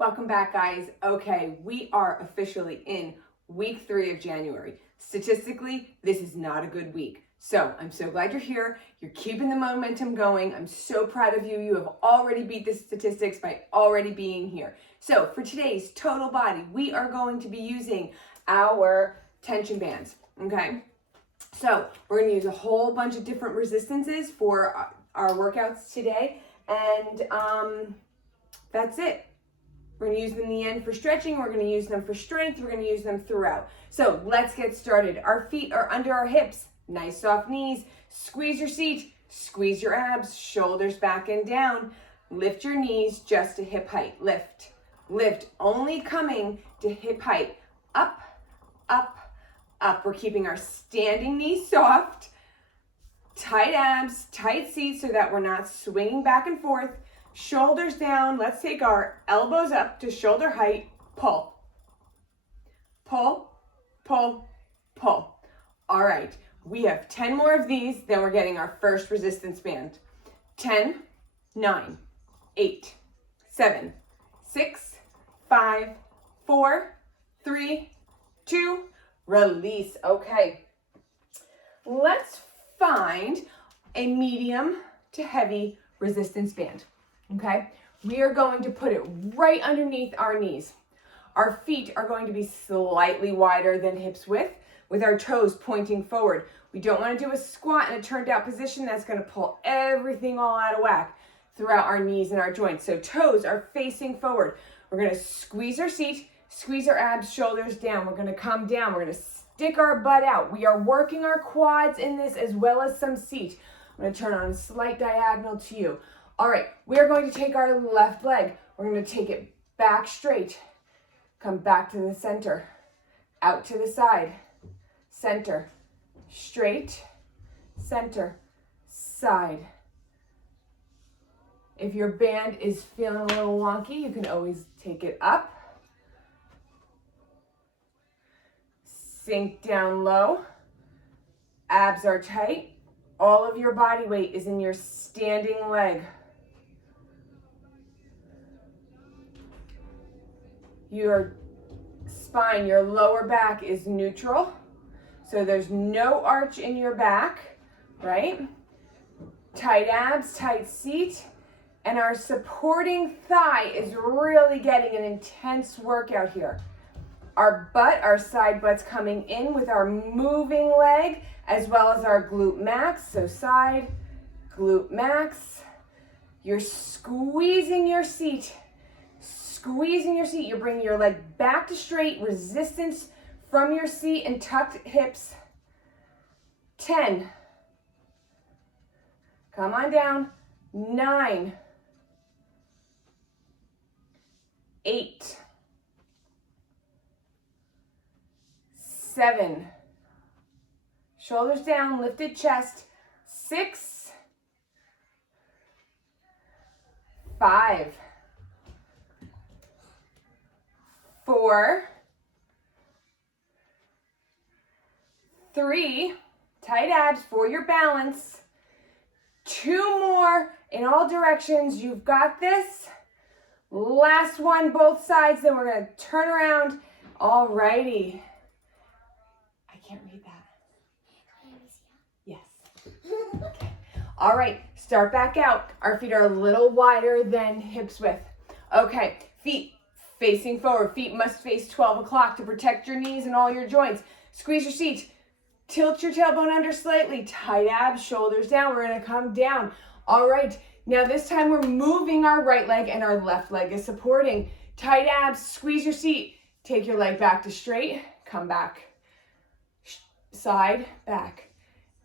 Welcome back, guys. Okay, we are officially in week 3 of January. Statistically, this is not a good week. So I'm so glad you're here. You're keeping the momentum going. I'm so proud of you. You have already beat the statistics by already being here. So for today's total body, we are going to be using our tension bands, okay? So we're gonna use a whole bunch of different resistances for our workouts today. And that's it. We're going to use them in the end for stretching. We're going to use them for strength. We're going to use them throughout. So let's get started. Our feet are under our hips. Nice soft knees. Squeeze your seat. Squeeze your abs. Shoulders back and down. Lift your knees just to hip height. Lift. Lift. Only coming to hip height. Up, up, up. We're keeping our standing knees soft. Tight abs, tight seat so that we're not swinging back and forth. Shoulders down. Let's take our elbows up to shoulder height. Pull. Pull, pull, pull. All right. We have 10 more of these, then we're getting our first resistance band. 10, 9, 8, 7, 6, 5, 4, 3, 2, release. Okay. Let's find a medium to heavy resistance band. Okay, we are going to put it right underneath our knees. Our feet are going to be slightly wider than hips width with our toes pointing forward. We don't want to do a squat in a turned out position. That's going to pull everything all out of whack throughout our knees and our joints. So toes are facing forward. We're going to squeeze our seat, squeeze our abs, shoulders down. We're going to come down. We're going to stick our butt out. We are working our quads in this as well as some seat. I'm going to turn on a slight diagonal to you. All right, we are going to take our left leg. We're going to take it back straight. Come back to the center. Out to the side. Center. Straight. Center. Side. If your band is feeling a little wonky, you can always take it up. Sink down low. Abs are tight. All of your body weight is in your standing leg. Your spine, your lower back is neutral. So there's no arch in your back, right? Tight abs, tight seat. And our supporting thigh is really getting an intense workout here. Our butt, our side butt's coming in with our moving leg as well as our glute max. So side, glute max. You're squeezing your seat. Squeezing your seat, you're bringing your leg back to straight, resistance from your seat and tucked hips. 10. Come on down. 9. 8. 7. Shoulders down, lifted chest. 6. 5. 4, 3, tight abs for your balance. 2 more in all directions. You've got this. Last one, both sides. Then we're going to turn around. All righty. I can't read that. Yes. Okay. All right. Start back out. Our feet are a little wider than hips width. Okay. Feet facing forward. Feet must face 12 o'clock to protect your knees and all your joints. Squeeze your seat. Tilt your tailbone under slightly. Tight abs, shoulders down. We're going to come down. All right. Now this time we're moving our right leg and our left leg is supporting. Tight abs, squeeze your seat. Take your leg back to straight. Come back. Side, back.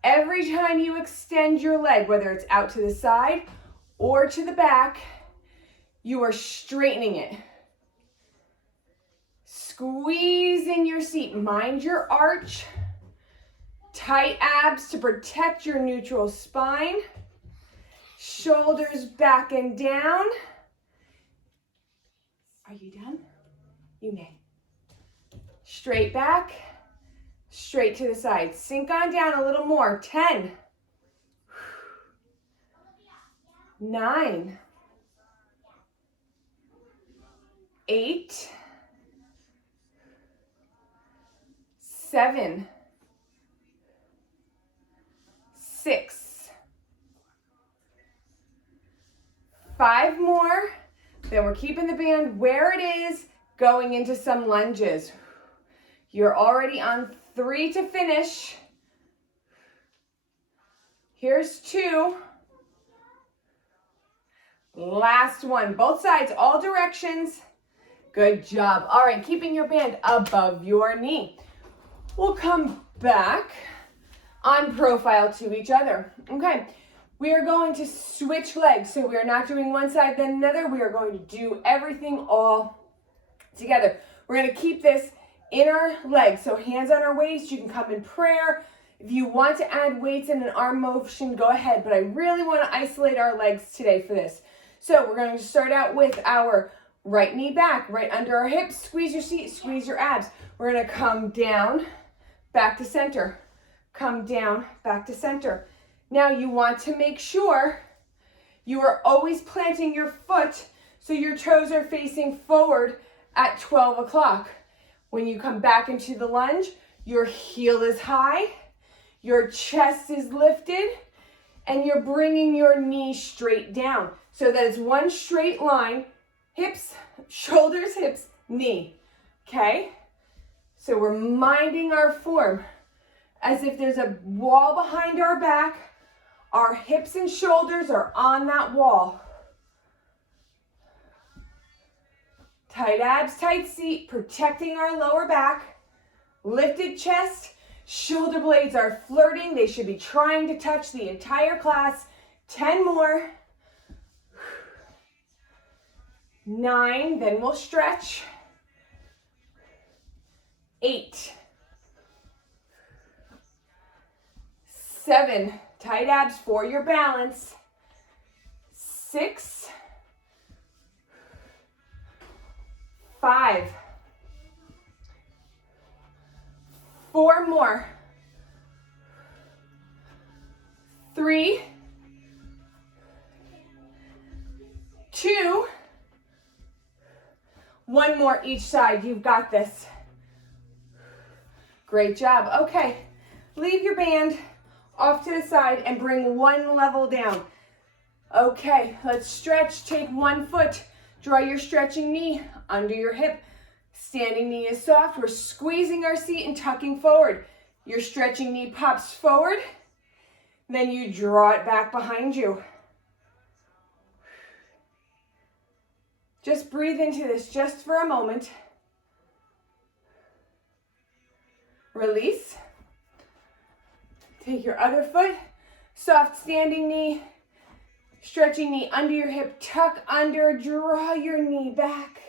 Every time you extend your leg, whether it's out to the side or to the back, you are straightening it. Squeezing your seat. Mind your arch. Tight abs to protect your neutral spine. Shoulders back and down. Are you done? You may. Straight back. Straight to the side. Sink on down a little more. 10. 9. 8, 7, 6, 5 more. Then we're keeping the band where it is, going into some lunges. You're already on 3 to finish. Here's 2. Last one. Both sides, all directions. Good job. All right, keeping your band above your knee. We'll come back on profile to each other. Okay, we are going to switch legs. So we are not doing one side then another. We are going to do everything all together. We're going to keep this in our legs. So hands on our waist. You can come in prayer. If you want to add weights in an arm motion, go ahead. But I really want to isolate our legs today for this. So we're going to start out with our right knee back, right under our hips. Squeeze your seat, squeeze your abs. We're going to come down, back to center. Come down, back to center. Now you want to make sure you are always planting your foot so your toes are facing forward at 12 o'clock. When you come back into the lunge, your heel is high, your chest is lifted, and you're bringing your knee straight down. So that is one straight line, hips, shoulders, hips, knee, okay? So we're minding our form as if there's a wall behind our back. Our hips and shoulders are on that wall. Tight abs, tight seat, protecting our lower back. Lifted chest, shoulder blades are flirting. They should be trying to touch the entire class. 10 more. 9, then we'll stretch. 8. 7, tight abs for your balance. 6. 5. 4 more. 3. 2. 1 more each side. You've got this. Great job. Okay, leave your band off to the side and bring one level down. Okay, let's stretch. Take one foot. Draw your stretching knee under your hip. Standing knee is soft. We're squeezing our seat and tucking forward. Your stretching knee pops forward. Then you draw it back behind you. Just breathe into this just for a moment. Release. Take your other foot, soft standing knee, stretching knee under your hip, tuck under, draw your knee back,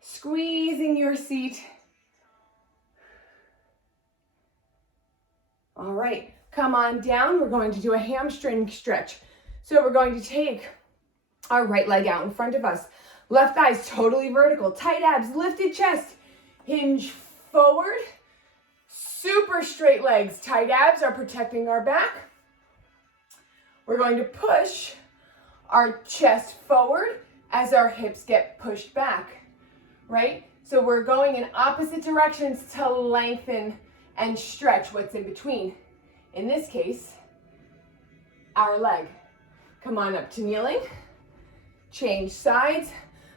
squeezing your seat. All right, come on down. We're going to do a hamstring stretch. So we're going to take our right leg out in front of us. Left thigh is totally vertical. Tight abs, lifted chest. Hinge forward. Super straight legs. Tight abs are protecting our back. We're going to push our chest forward as our hips get pushed back, right? So we're going in opposite directions to lengthen and stretch what's in between. In this case, our leg. Come on up to kneeling. Change sides.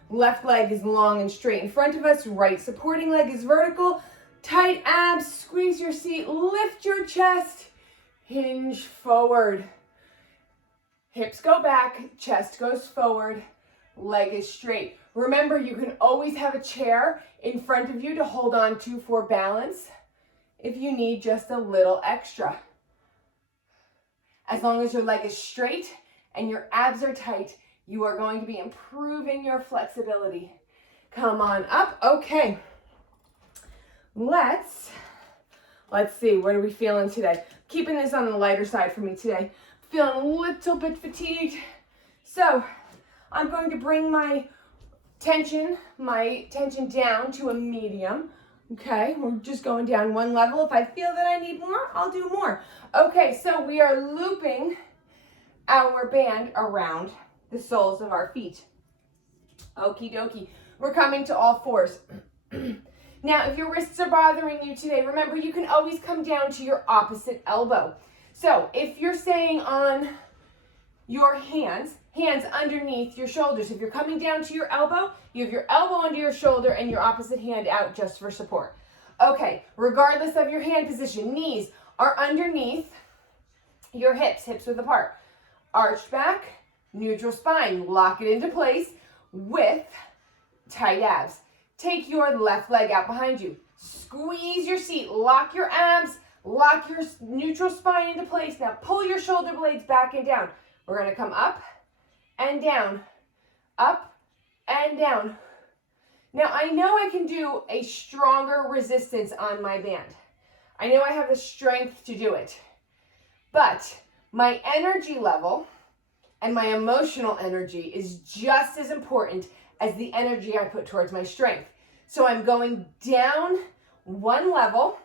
Left leg is long and straight in front of us. Right supporting leg is vertical. Tight abs, squeeze your seat, lift your chest, hinge forward. Hips go back, chest goes forward, leg is straight. Remember, you can always have a chair in front of you to hold on to for balance if you need just a little extra. As long as your leg is straight and your abs are tight, you are going to be improving your flexibility. Come on up. Okay. Let's see, what are we feeling today? Keeping this on the lighter side for me today. Feeling a little bit fatigued. So I'm going to bring my tension down to a medium. Okay, we're just going down one level. If I feel that I need more, I'll do more. Okay, so we are looping our band around the soles of our feet. Okie dokie. We're coming to all fours. Now, if your wrists are bothering you today, remember you can always come down to your opposite elbow. So if you're staying on your hands underneath your shoulders, if you're coming down to your elbow, you have your elbow under your shoulder and your opposite hand out just for support. Okay, regardless of your hand position, knees are underneath your hips, hips width apart. Arched back, neutral spine, lock it into place with tight abs. Take your left leg out behind you. Squeeze your seat, lock your abs, lock your neutral spine into place. Now pull your shoulder blades back and down. We're gonna come up and down, up and down. Now I know I can do a stronger resistance on my band. I know I have the strength to do it, but my energy level and my emotional energy is just as important as the energy I put towards my strength. So I'm going down one level.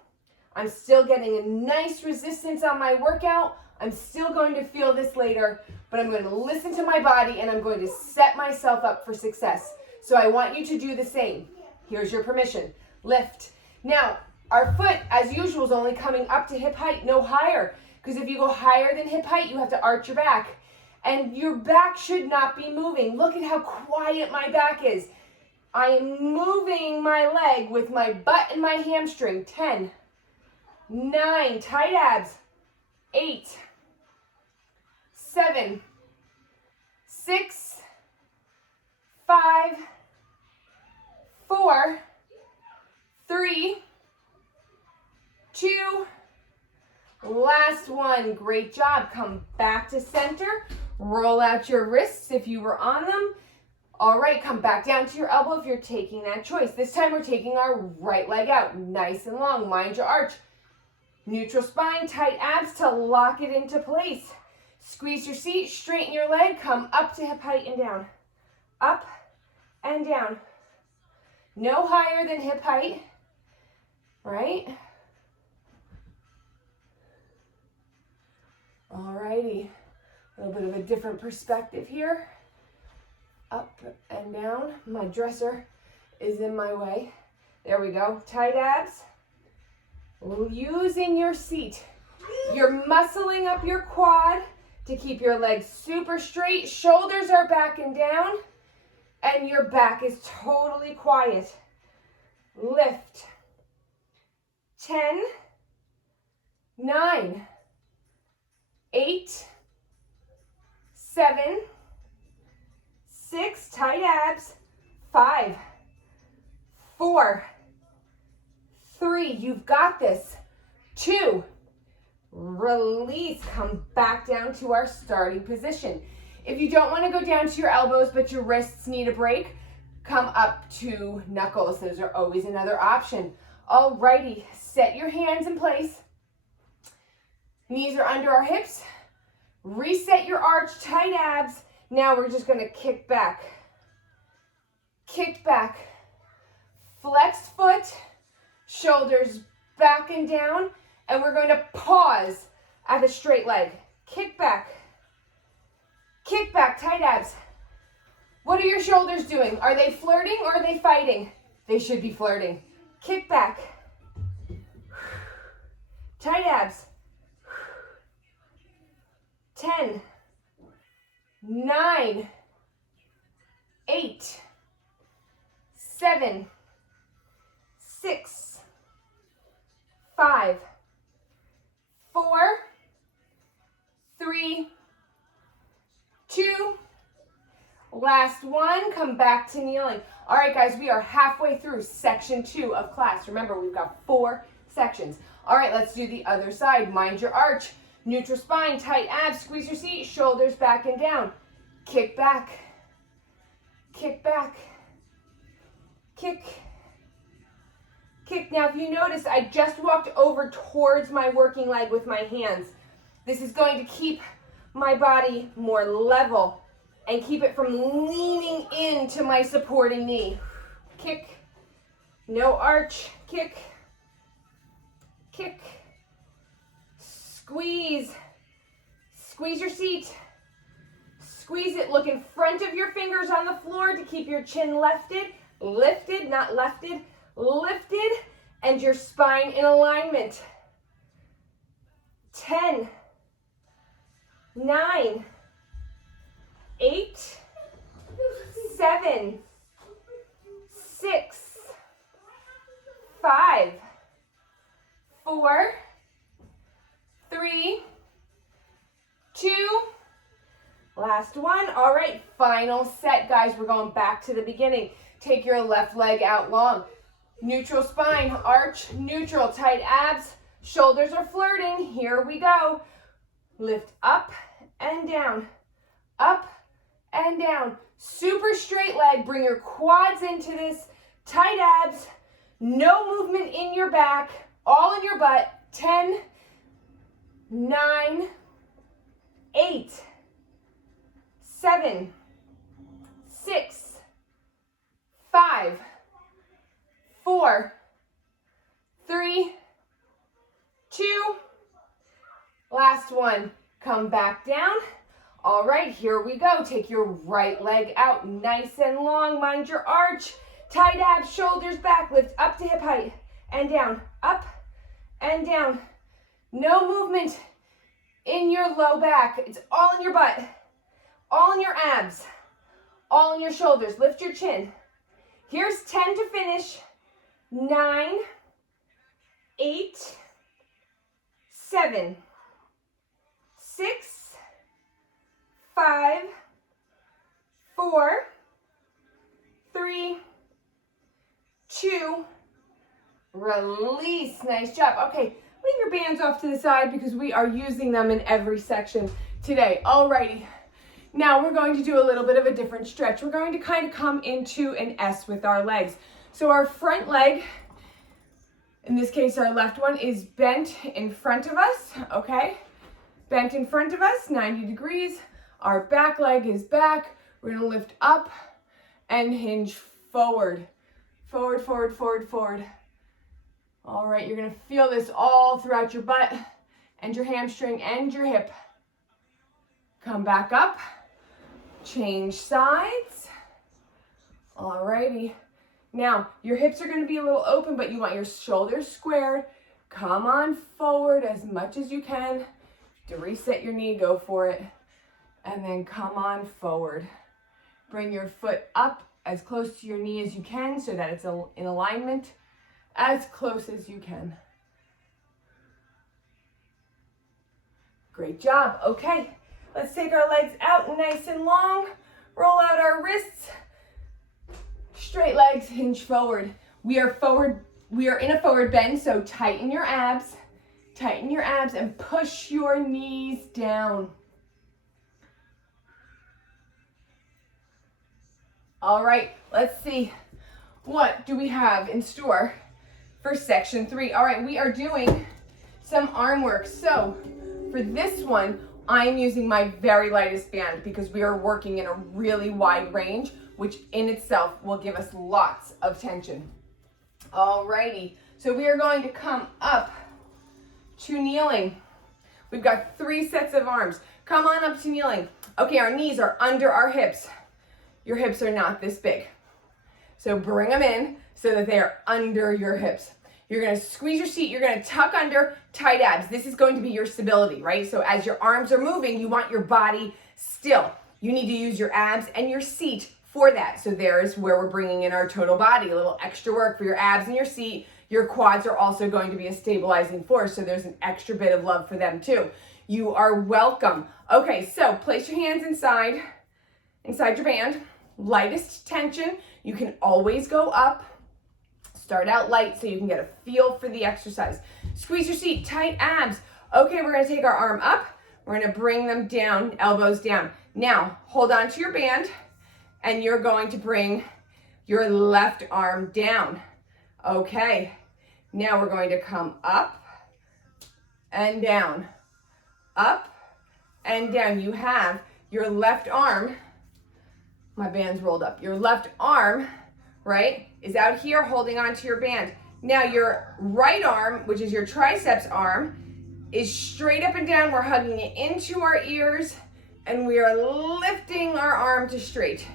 I'm still getting a nice resistance on my workout. I'm still going to feel this later, but I'm going to listen to my body and I'm going to set myself up for success. So I want you to do the same. Here's your permission. Lift. Now, our foot, as usual, is only coming up to hip height, no higher. Because if you go higher than hip height, you have to arch your back. And your back should not be moving. Look at how quiet my back is. I am moving my leg with my butt and my hamstring. 10, 9, tight abs. 8, 7, 6, 5, 4, 3, 2, last one. Great job. Come back to center. Roll out your wrists if you were on them. All right, come back down to your elbow if you're taking that choice. This time we're taking our right leg out, nice and long. Mind your arch. Neutral spine, tight abs to lock it into place. Squeeze your seat, straighten your leg, come up to hip height and down. Up and down. No higher than hip height, right? All righty. A little bit of a different perspective here. Up and down. My dresser is in my way. There we go. Tight abs. Using your seat. You're muscling up your quad to keep your legs super straight. Shoulders are back and down. And your back is totally quiet. Lift. 10, 9, 8, 7, 6, tight abs, 5, 4, 3, you've got this, 2, release, come back down to our starting position. If you don't want to go down to your elbows but your wrists need a break, come up to knuckles. Those are always another option. Alrighty, set your hands in place. Knees are under our hips. Reset your arch, tight abs. Now we're just gonna kick back. Kick back. Flex foot, shoulders back and down, and we're going to pause at a straight leg. Kick back. Kick back, tight abs. What are your shoulders doing? Are they flirting or are they fighting? They should be flirting. Kick back. Tight abs. 10, 9, 8, 7, 6, 5, 4, 3, 2, last one, come back to kneeling. All right, guys, we are halfway through section 2 of class. Remember, we've got 4 sections. All right, let's do the other side. Mind your arch. Neutral spine, tight abs, squeeze your seat, shoulders back and down. Kick back. Kick back. Kick. Kick. Now, if you notice, I just walked over towards my working leg with my hands. This is going to keep my body more level and keep it from leaning into my supporting knee. Kick. No arch. Kick. Kick. Squeeze. Squeeze your seat. Squeeze it. Look in front of your fingers on the floor to keep your chin lifted, not lefted, lifted, and your spine in alignment. 10, 9, 8, 7, 6, 5, 4, 3, 2, last one. All right, final set, guys. We're going back to the beginning. Take your left leg out long. Neutral spine, arch, neutral, tight abs, shoulders are flirting. Here we go. Lift up and down, up and down. Super straight leg. Bring your quads into this. Tight abs, no movement in your back, all in your butt. 10, 9, 8, 7, 6, 5, 4, 3, 2, last one. Come back down. All right, here we go. Take your right leg out nice and long. Mind your arch. Tight abs, shoulders back. Lift up to hip height and down, up and down. No movement in your low back. It's all in your butt, all in your abs, all in your shoulders. Lift your chin. Here's 10 to finish. 9, 8, 7, 6, 5, 4, 3, 2, release. Nice job. Okay, leave your bands off to the side because we are using them in every section today. Alrighty. Now we're going to do a little bit of a different stretch. We're going to kind of come into an S with our legs. So our front leg, in this case our left one, is bent in front of us, okay? Bent in front of us, 90 degrees. Our back leg is back. We're gonna lift up and hinge forward. Forward, forward, forward, forward. All right, you're gonna feel this all throughout your butt and your hamstring and your hip. Come back up, change sides. All righty. Now, your hips are gonna be a little open, but you want your shoulders squared. Come on forward as much as you can. To reset your knee, go for it. And then come on forward. Bring your foot up as close to your knee as you can so that it's in alignment, as close as you can. Great job. Okay, let's take our legs out nice and long. Roll out our wrists. Straight legs, hinge forward. We are in a forward bend, so tighten your abs. Tighten your abs and push your knees down. All right, let's see. What do we have in store for section 3? All right, we are doing some arm work. So for this one, I'm using my very lightest band because we are working in a really wide range, which in itself will give us lots of tension. All righty, so we are going to come up to kneeling. We've got 3 sets of arms. Come on up to kneeling. Okay, our knees are under our hips. Your hips are not this big. So bring them in so that they are under your hips. You're gonna squeeze your seat, you're gonna tuck under, tight abs. This is going to be your stability, right? So as your arms are moving, you want your body still. You need to use your abs and your seat for that. So there's where we're bringing in our total body, a little extra work for your abs and your seat. Your quads are also going to be a stabilizing force, so there's an extra bit of love for them too. You are welcome. Okay, so place your hands inside your band. Lightest tension. You can always go up. Start out light so you can get a feel for the exercise. Squeeze your seat, tight abs. Okay, we're gonna take our arm up. We're gonna bring them down, elbows down. Now, hold on to your band and you're going to bring your left arm down. Okay, now we're going to come up and down, up and down. You have your left arm, my band's rolled up. Your left arm, right, is out here holding onto your band. Now your right arm, which is your triceps arm, is straight up and down. We're hugging it into our ears, And we are lifting our arm to straight.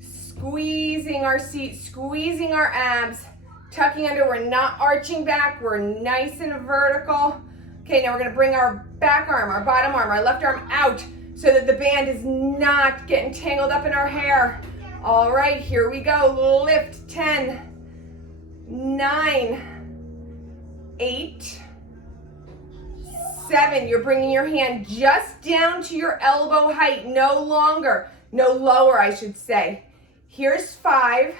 Squeezing our seat, squeezing our abs, tucking under. We're not arching back. We're nice and vertical. Okay, now we're gonna bring our back arm, our bottom arm, our left arm out so that the band is not getting tangled up in our hair. All right, here we go. Lift, 10, 9, 8, 7. You're bringing your hand just down to your elbow height, no longer, no lower, I should say. Here's 5,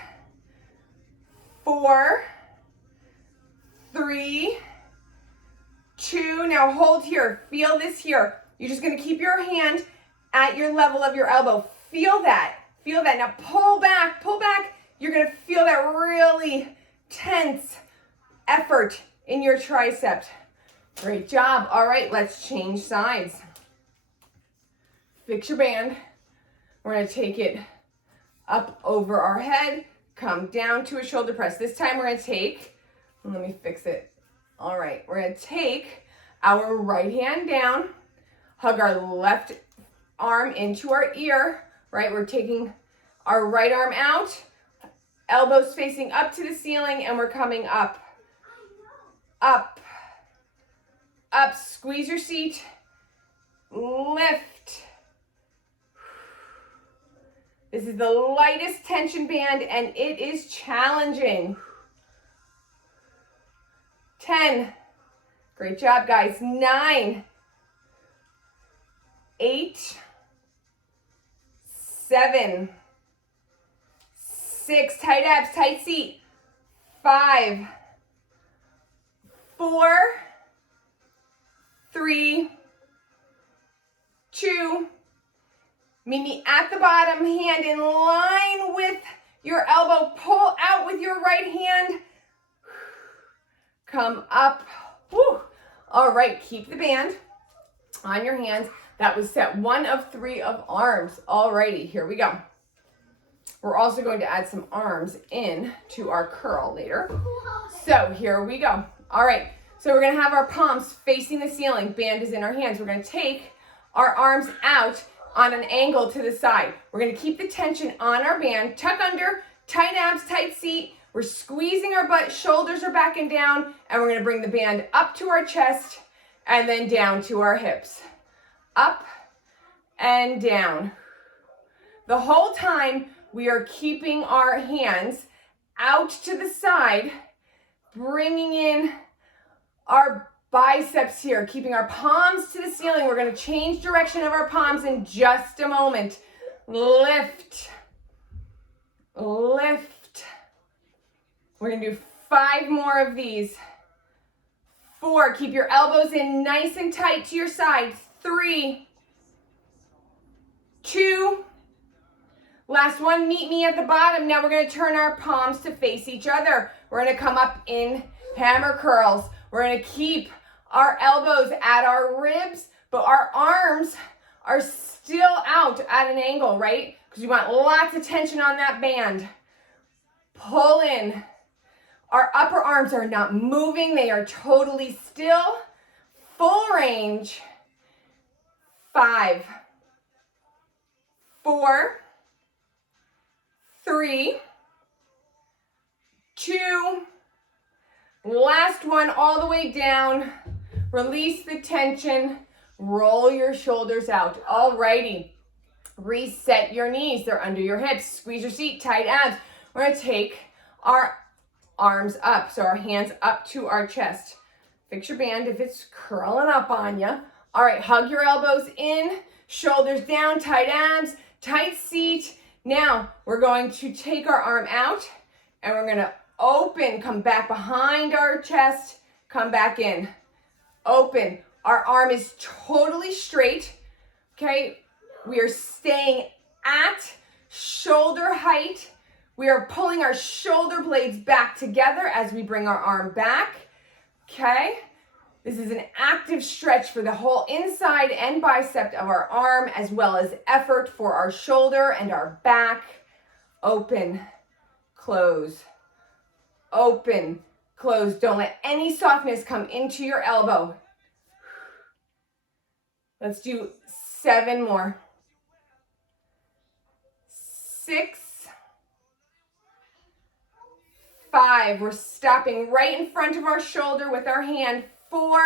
4, 3, 2. Now hold here. Feel this here. You're just going to keep your hand at your level of your elbow. Feel that. Feel that. Now pull back. Pull back. You're going to feel that really tense effort in your tricep. Great job. All right, let's change sides. Fix your band. We're going to take it up over our head, come down to a shoulder press. This time we're going to take, let me fix it. All right, we're going to take our right hand down, hug our left arm into our ear, right? We're taking our right arm out, elbows facing up to the ceiling, and we're coming up, up, up. Squeeze your seat, lift. This is the lightest tension band, and it is challenging. 10. Great job, guys. 9, 8, 7, 6. Tight abs, tight seat. 5, 4, 3, 2. Meet me at the bottom, hand in line with your elbow. Pull out with your right hand. Come up. Woo. All right, keep the band on your hands. That was set 1 of 3 of arms. All righty, here we go. We're also going to add some arms in to our curl later. So here we go. All right, so we're gonna have our palms facing the ceiling. Band is in our hands. We're gonna take our arms out on an angle to the side. We're gonna keep the tension on our band, tuck under, tight abs, tight seat. We're squeezing our butt, shoulders are back and down, and we're gonna bring the band up to our chest and then down to our hips. Up and down. The whole time we are keeping our hands out to the side, bringing in our biceps here, keeping our palms to the ceiling. We're going to change direction of our palms in just a moment. Lift, lift. We're going to do 5 more of these. 4, keep your elbows in nice and tight to your side. 3, 2, last one, meet me at the bottom. Now we're going to turn our palms to face each other. We're going to come up in hammer curls. We're going to keep our elbows at our ribs, but our arms are still out at an angle, right? Because you want lots of tension on that band. Pull in. Our upper arms are not moving. They are totally still. Full range. 5, 4, 3, 2, last one, all the way down. Release the tension. Roll your shoulders out. Alrighty. Reset your knees. They're under your hips. Squeeze your seat. Tight abs. We're going to take our arms up. So our hands up to our chest. Fix your band if it's curling up on you. All right. Hug your elbows in. Shoulders down. Tight abs. Tight seat. Now we're going to take our arm out and we're going to open. Come back behind our chest. Come back in. Open. Our arm is totally straight. Okay. We are staying at shoulder height. We are pulling our shoulder blades back together as we bring our arm back. Okay. This is an active stretch for the whole inside and bicep of our arm, as well as effort for our shoulder and our back. Open, close, open, close. Don't let any softness come into your elbow. Let's do 7 more. 6, 5. We're stopping right in front of our shoulder with our hand. 4,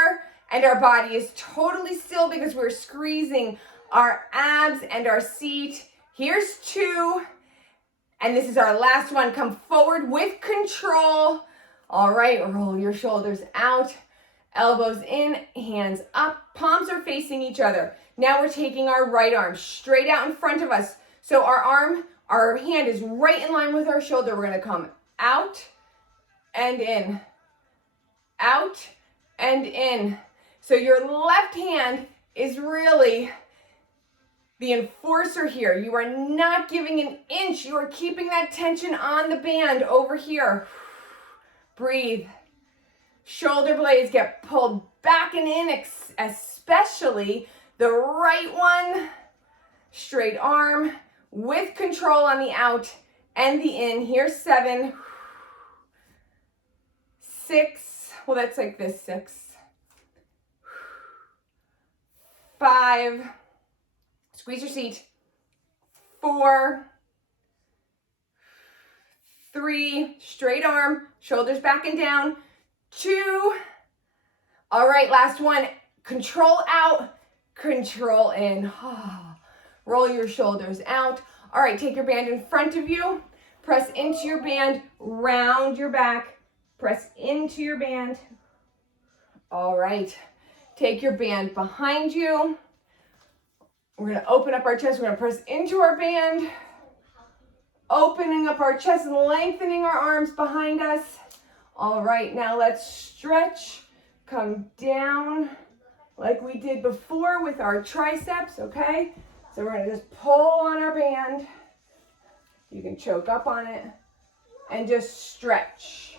and our body is totally still because we're squeezing our abs and our seat. Here's 2, and this is our last one. Come forward with control. All right, roll your shoulders out, elbows in, hands up, palms are facing each other. Now we're taking our right arm straight out in front of us. So our hand is right in line with our shoulder. We're gonna come out and in, out and in. So your left hand is really the enforcer here. You are not giving an inch. You are keeping that tension on the band over here. Breathe. Shoulder blades get pulled back and in, especially the right one. Straight arm with control on the out and the in. Here's 7, 6. Well, that's like this. 6, 5. Squeeze your seat. 4, 3. Straight arm, shoulders back and down. 2. All right, last one. Control out, control in. Roll your shoulders out. All right, take your band in front of you. Press into your band, round your back. Press into your band. All right, take your band behind you. We're gonna open up our chest. We're gonna press into our band, opening up our chest and lengthening our arms behind us. All right, now let's stretch. Come down like we did before with our triceps, okay? So we're gonna just pull on our band. You can choke up on it and just stretch.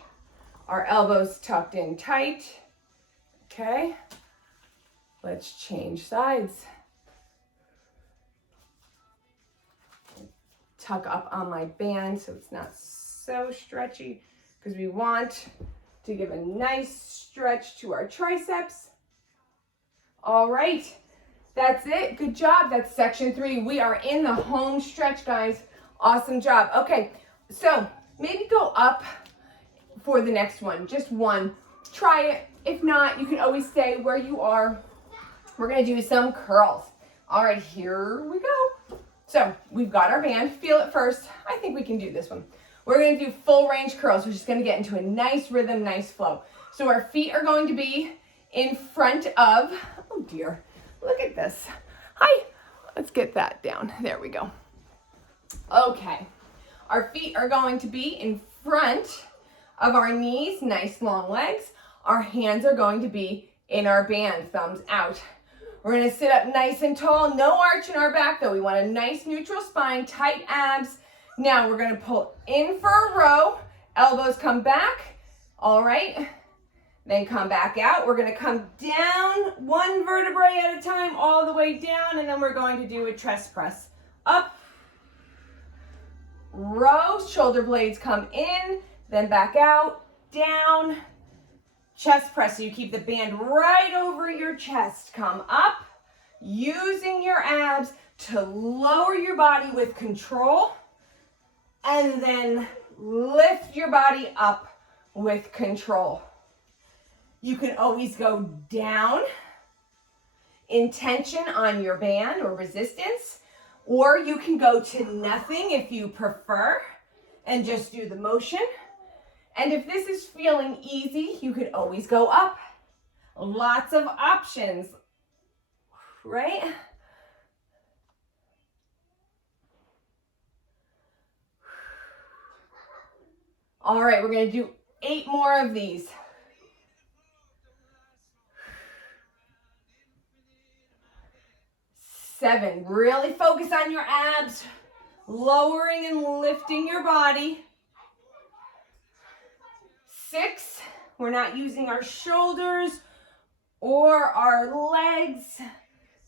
Our elbows tucked in tight, okay? Let's change sides. Tuck up on my band so it's not so stretchy because we want to give a nice stretch to our triceps. All right, that's it. Good job. That's section 3. We are in the home stretch, guys. Awesome job. Okay, so maybe go up for the next one. Just one. Try it. If not, you can always stay where you are. We're going to do some curls. All right, here we go. So we've got our band. Feel it first. I think we can do this one. We're going to do full range curls. We're just going to get into a nice rhythm, nice flow. So our feet are going to be in front of, oh dear, look at this. Hi, let's get that down. There we go. Okay, our feet are going to be in front of our knees, nice long legs. Our hands are going to be in our band, thumbs out. We're gonna sit up nice and tall, no arch in our back though. We want a nice neutral spine, tight abs. Now we're gonna pull in for a row, elbows come back, all right. Then come back out. We're gonna come down one vertebrae at a time, all the way down, and then we're going to do a chest press. Up, row, shoulder blades come in, then back out, down, chest press. So you keep the band right over your chest. Come up, using your abs to lower your body with control, and then lift your body up with control. You can always go down in tension on your band or resistance, or you can go to nothing if you prefer and just do the motion. And if this is feeling easy, you could always go up. Lots of options, right? All right, we're gonna do 8 more of these. Seven, really focus on your abs, lowering and lifting your body. 6, we're not using our shoulders or our legs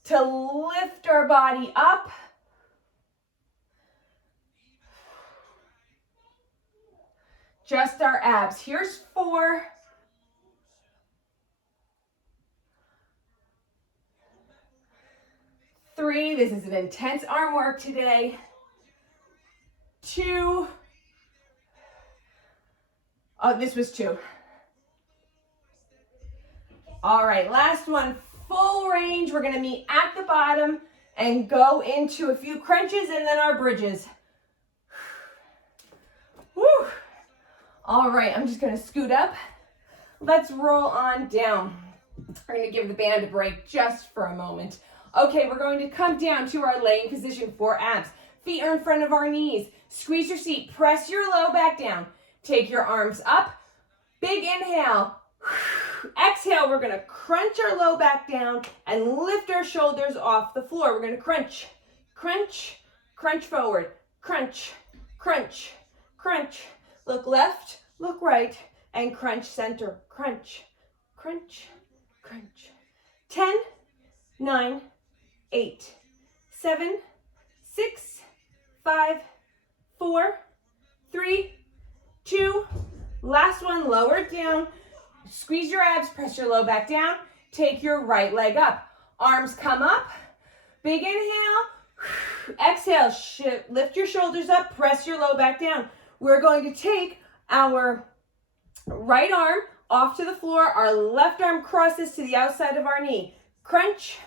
to lift our body up. Just our abs. Here's 4. 3, this is an intense arm work today. 2, oh, this was 2. All right, last one, full range. We're gonna meet at the bottom and go into a few crunches and then our bridges. Woo. All right, I'm just gonna scoot up. Let's roll on down. We're gonna give the band a break just for a moment. Okay, we're going to come down to our laying position for abs. Feet are in front of our knees. Squeeze your seat, press your low back down. Take your arms up. Big inhale. Exhale, we're gonna crunch our low back down and lift our shoulders off the floor. We're gonna crunch, crunch, crunch forward, crunch, crunch, crunch. Look left, look right, and crunch center. Crunch, crunch, crunch. 10, 9, 8, 7, 6, 5, 4, 3, 2. Last one, lower it down. Squeeze your abs, press your low back down. Take your right leg up. Arms come up. Big inhale. Exhale, lift your shoulders up, press your low back down. We're going to take our right arm off to the floor. Our left arm crosses to the outside of our knee. Crunch,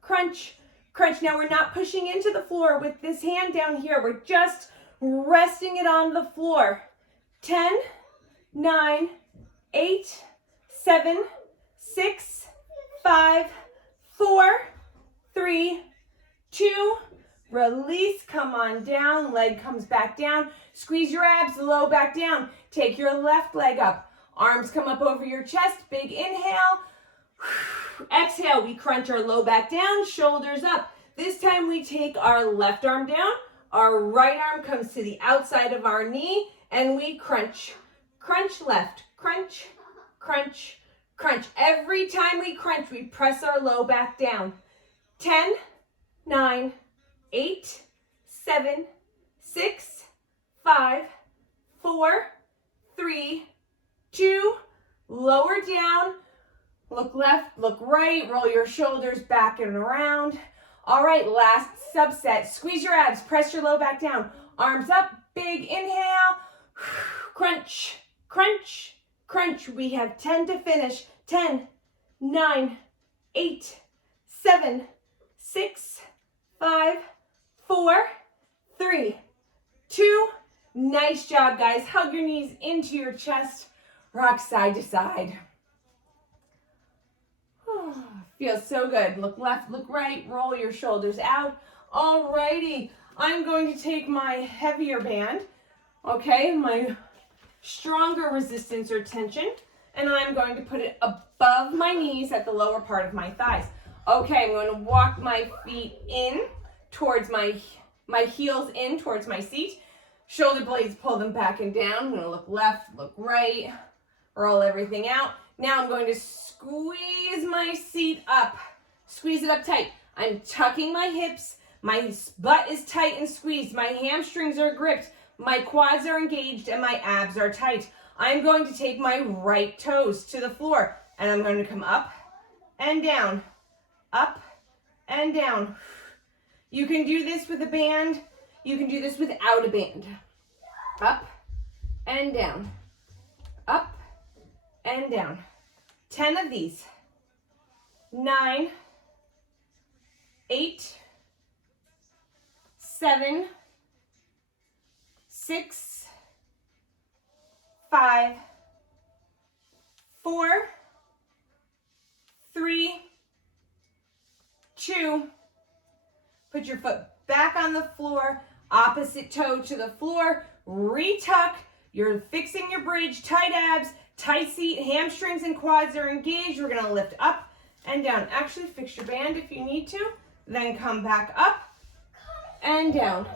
crunch, crunch. Now we're not pushing into the floor with this hand down here. We're just resting it on the floor. 10, 9, 8, 7, 6, 5, 4, 3, 2, release, come on down, leg comes back down, squeeze your abs, low back down, take your left leg up, arms come up over your chest, big inhale, exhale, we crunch our low back down, shoulders up. This time we take our left arm down, our right arm comes to the outside of our knee, and we crunch, crunch left, crunch, crunch, crunch. Every time we crunch, we press our low back down. 10, 9, 8, 7, 6, 5, 4, 3, 2, lower down, look left, look right, roll your shoulders back and around. All right, last subset. Squeeze your abs, press your low back down. Arms up, big inhale, crunch, crunch, crunch. We have 10 to finish. 10, 9, 8, 7, 6, 5, 4, 3, 2. Nice job, guys. Hug your knees into your chest. Rock side to side. Feels so good. Look left, look right. Roll your shoulders out. Alrighty. I'm going to take my heavier band, okay, my stronger resistance or tension, and I'm going to put it above my knees at the lower part of my thighs. Okay, I'm going to walk my feet in towards my heels in towards my seat. Shoulder blades, pull them back and down. I'm going to look left, look right, roll everything out. Now I'm going to squeeze my seat up. Squeeze it up tight. I'm tucking my hips. My butt is tight and squeezed. My hamstrings are gripped. My quads are engaged and my abs are tight. I'm going to take my right toes to the floor and I'm going to come up and down, up and down. You can do this with a band. You can do this without a band. Up and down, up and down. 10 of these. 9, 8, 7, 6, 5, 4, 3, 2. Put your foot back on the floor, opposite toe to the floor, retuck. You're fixing your bridge, tight abs, tight seat, hamstrings and quads are engaged. We're gonna lift up and down. Actually, fix your band if you need to. Then come back up and down,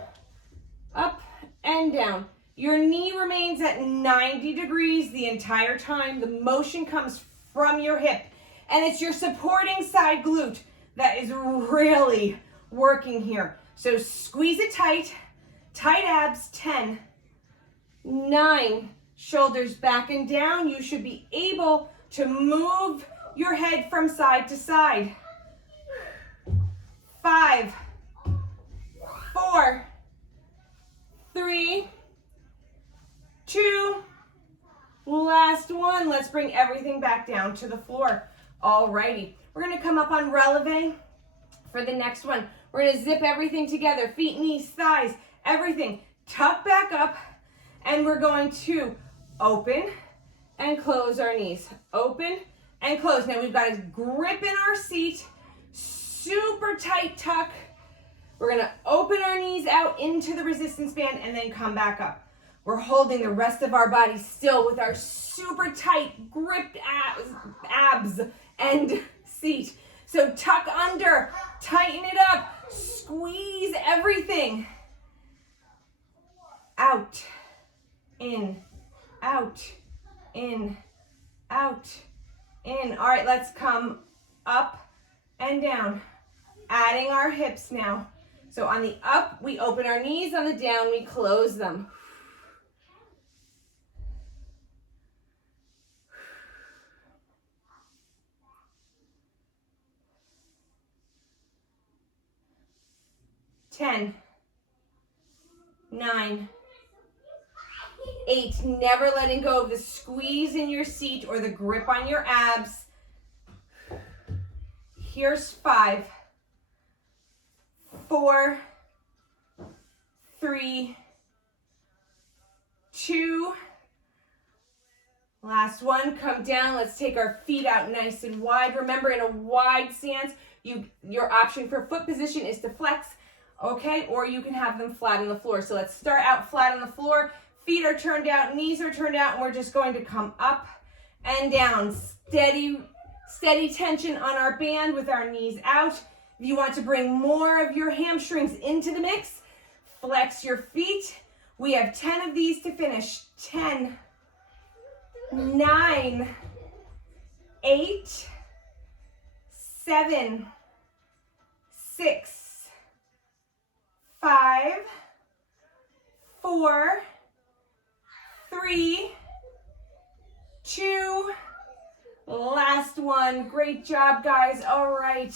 up and down. Your knee remains at 90 degrees the entire time. The motion comes from your hip, and it's your supporting side glute that is really working here. So squeeze it tight, tight abs. 10, 9, shoulders back and down. You should be able to move your head from side to side. 5, 4, 3, 2, last one. Let's bring everything back down to the floor. Alrighty, we're gonna come up on releve for the next one. We're gonna zip everything together, feet, knees, thighs, everything. Tuck back up, and we're going to open and close our knees. Open and close. Now we've got a grip in our seat, super tight tuck. We're gonna open our knees out into the resistance band and then come back up. We're holding the rest of our body still with our super tight gripped abs and seat. So tuck under, tighten it up, squeeze everything. Out, in, out, in, out, in. All right, let's come up and down, adding our hips now. So on the up, we open our knees. On the down, we close them. Ten, 9, 8, never letting go of the squeeze in your seat or the grip on your abs. Here's 5, 4, 3, 2, last one, come down. Let's take our feet out nice and wide. Remember, in a wide stance, your option for foot position is to flex, okay? Or you can have them flat on the floor. So let's start out flat on the floor. Feet are turned out, knees are turned out, and we're just going to come up and down. Steady tension on our band with our knees out. If you want to bring more of your hamstrings into the mix, flex your feet. We have 10 of these to finish. 10, 9, 8, 7, 6, 5, 4, 3, 2, last one. Great job, guys. All right,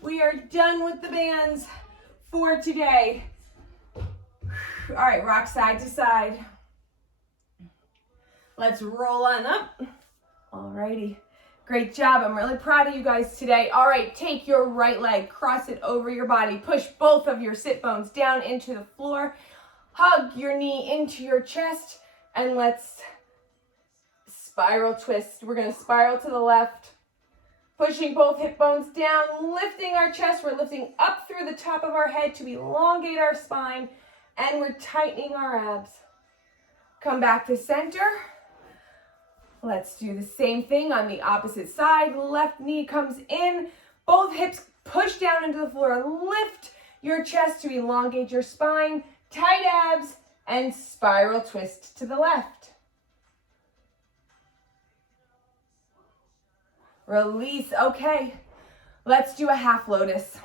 we are done with the bands for today. All right, rock side to side. Let's roll on up. All righty, great job. I'm really proud of you guys today. All right, take your right leg, cross it over your body, push both of your sit bones down into the floor, hug your knee into your chest, and let's spiral twist. We're gonna spiral to the left, pushing both hip bones down, lifting our chest. We're lifting up through the top of our head to elongate our spine, and we're tightening our abs. Come back to center. Let's do the same thing on the opposite side. Left knee comes in, both hips push down into the floor. Lift your chest to elongate your spine, tight abs, and spiral twist to the left. Release. Okay, let's do a half lotus.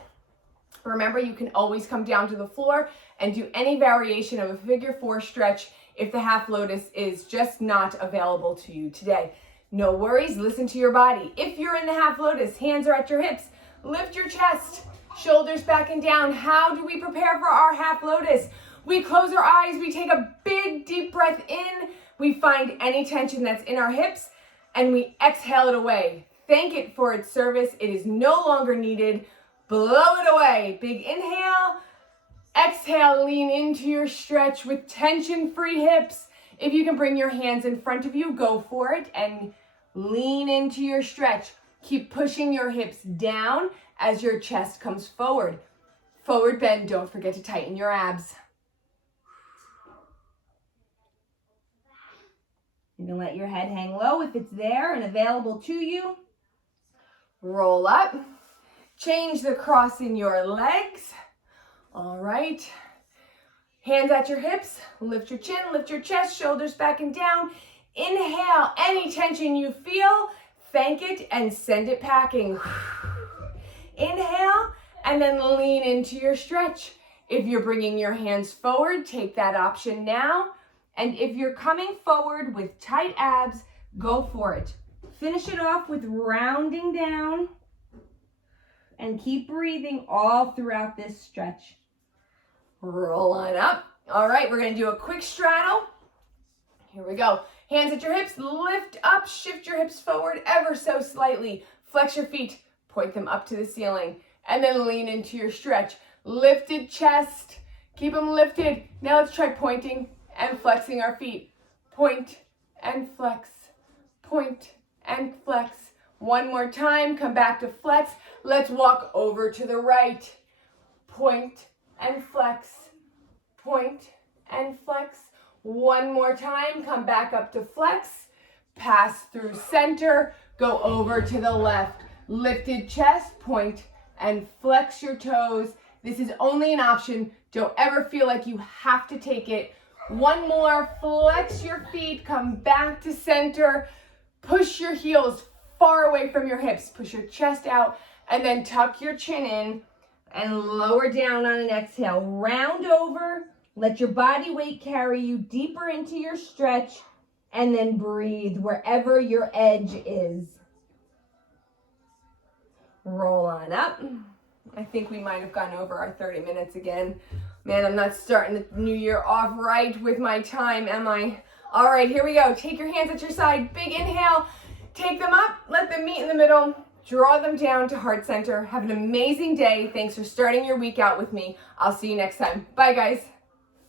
Remember, you can always come down to the floor and do any variation of a figure 4 stretch if the half lotus is just not available to you today. No worries, listen to your body. If you're in the half lotus, hands are at your hips, lift your chest, shoulders back and down. How do we prepare for our half lotus? We close our eyes, we take a big deep breath in, we find any tension that's in our hips, and we exhale it away. Thank it for its service. It is no longer needed. Blow it away. Big inhale. Exhale, lean into your stretch with tension-free hips. If you can bring your hands in front of you, go for it and lean into your stretch. Keep pushing your hips down as your chest comes forward. Forward bend, don't forget to tighten your abs. You can let your head hang low if it's there and available to you. Roll up. Change the cross in your legs. All right. Hands at your hips. Lift your chin, lift your chest, shoulders back and down. Inhale any tension you feel. Thank it and send it packing. Inhale and then lean into your stretch. If you're bringing your hands forward, take that option now. And if you're coming forward with tight abs, go for it. Finish it off with rounding down and keep breathing all throughout this stretch. roll on up. All right, we're gonna do a quick straddle. Here we go. Hands at your hips, lift up, shift your hips forward ever so slightly. Flex your feet, point them up to the ceiling, and then lean into your stretch. Lifted chest, keep them lifted. Now let's try pointing and flexing our feet. Point and flex, point and flex. One more time, come back to flex. Let's walk over to the right. Point and flex, point and flex. One more time, come back up to flex, pass through center, go over to the left. Lifted chest, point and flex your toes. This is only an option. Don't ever feel like you have to take it. One more, flex your feet, come back to center, push your heels far away from your hips, push your chest out, and then tuck your chin in and lower down on an exhale. Round over, let your body weight carry you deeper into your stretch, and then breathe wherever your edge is. Roll on up. I think we might have gone over our 30 minutes again. Man, I'm not starting the new year off right with my time, am I? All right, here we go. Take your hands at your side. Big inhale. Take them up. Let them meet in the middle. Draw them down to heart center. Have an amazing day. Thanks for starting your week out with me. I'll see you next time. Bye, guys.